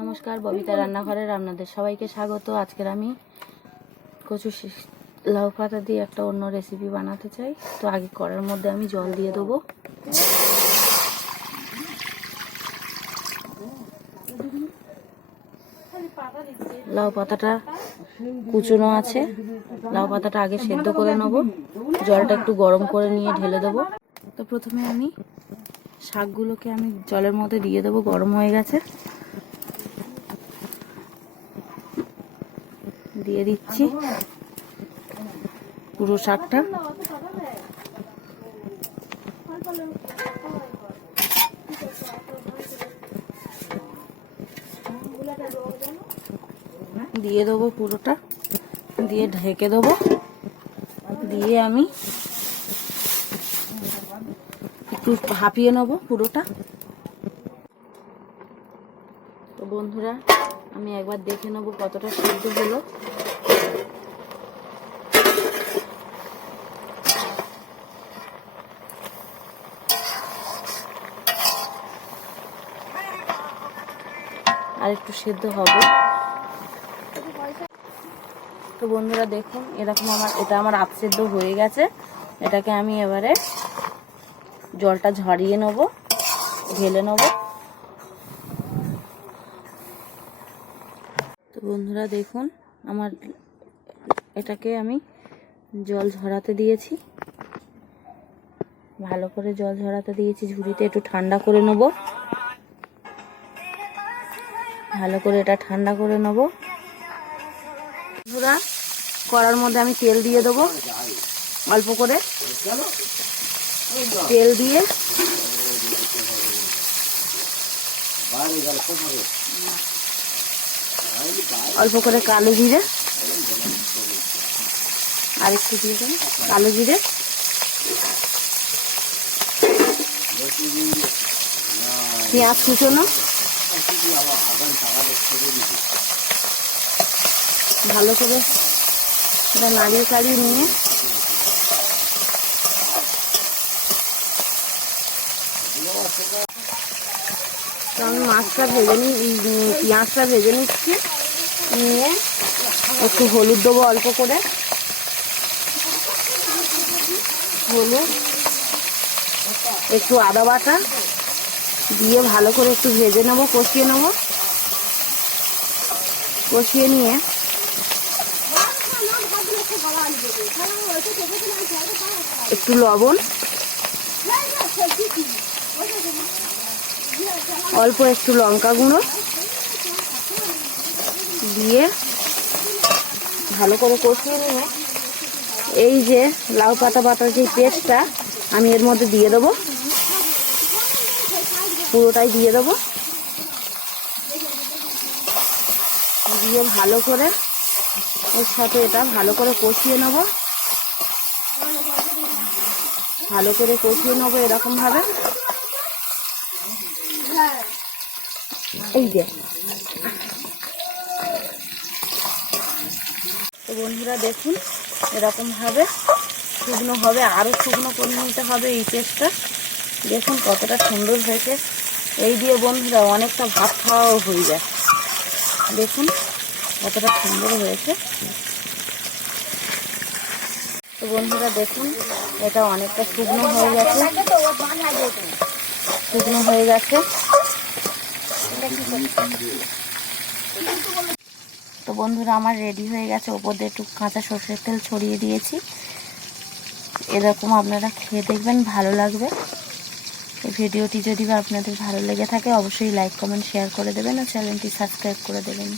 নমস্কার, ববিতা রান্নাঘরের আপনাদের সবাইকে স্বাগত। আজকের আমি কচু লাউ পাতা দিয়ে একটা অন্য রেসিপি বানাতে চাই। তো আগে কড়ার মধ্যে আমি জল দিয়ে দেবো। লাউ পাতাটা কুচনো আছে, লাউ পাতাটা আগে সেদ্ধ করে নেবো। জলটা একটু গরম করে নিয়ে ঢেলে দেবো। তো প্রথমে আমি শাকগুলোকে আমি জলের মধ্যে দিয়ে দেবো, গরম হয়ে গেছে। দিয়ে দিচ্ছি পুরো শাকটা। দিয়ে দেবো পুরোটা, দিয়ে ঢেকে দেবো। দিয়ে আমি একটু ভাপিয়ে নেবো পুরোটা। তো বন্ধুরা, আমি একবার দেখে নেবো কতটা সিদ্ধ হলো। আর একটু সেদ্ধ হবে। তো বন্ধুরা দেখুন, এরকম এটা আমার আধ সেদ্ধ হয়ে গেছে। এটাকে আমি এবারে জলটা ঝরিয়ে নেব, ঢেলে নেব। তো বন্ধুরা দেখুন, আমার এটাকে আমি জল ঝরাতে দিয়েছি, ভালো করে জল ঝরাতে দিয়েছি ঝুড়িতে। একটু ঠান্ডা করে নেব, ভালো করে এটা ঠান্ডা করে নেব। বন্ধুরা, কড়ার মধ্যে আমি তেল দিয়ে দেবো, অল্প করে তেল দিয়ে অল্প করে কালো জিরে, আর একটু দিয়ে দেবো কালো জিরে, পেঁয়াজ কুচনো, ভালো করে এটা নাড়িয়ে চাড়িয়ে নিয়ে আমি মাছটা ভেজে পেঁয়াজটা ভেজে নিচ্ছি। নিয়ে একটু হলুদ দেবো অল্প করে, হলুদ, একটু আদা বাটা দিয়ে ভালো করে একটু ভেজে নেব, কষিয়ে নেব। কষিয়ে নিয়ে একটু লবণ, অল্প একটু লঙ্কা গুঁড়ো দিয়ে ভালো করে কষিয়ে নিয়ে এই যে লাউ পাতা বাটার যে পেস্টটা আমি এর মধ্যে দিয়ে দেবো, পুরোটাই দিয়ে দেবো। দিয়ে ভালো করে ওর সাথে এটা ভালো করে কষিয়ে নেব, ভালো করে কষিয়ে নেবো এরকম ভাবে। এই যে তো বন্ধুরা দেখুন, এরকম ভাবে শুকনো হবে, আরো শুকনো করে নিতে হবে এই পেস্টটা। দেখুন কতটা সুন্দর হয়েছে। এই দিয়ে বন্ধুরা অনেকটা ভাত খাওয়াও হয়ে যায়। দেখুন কতটা সুন্দর হয়েছে। তো বন্ধুরা দেখুন, এটা অনেকটা শুকনো হয়ে গেছে, শুকনো হয়ে গেছে। তো বন্ধুরা আমার রেডি হয়ে গেছে। ওপর দিয়ে একটু কাঁচা সর্ষের তেল ছড়িয়ে দিয়েছি। এরকম আপনারা খেয়ে দেখবেন, ভালো লাগবে। এই ভিডিওটি যদি আপনাদের ভালো লেগে থাকে অবশ্যই লাইক কমেন্ট শেয়ার করে দেবেন, আর চ্যানেলটি সাবস্ক্রাইব করে দেবেন।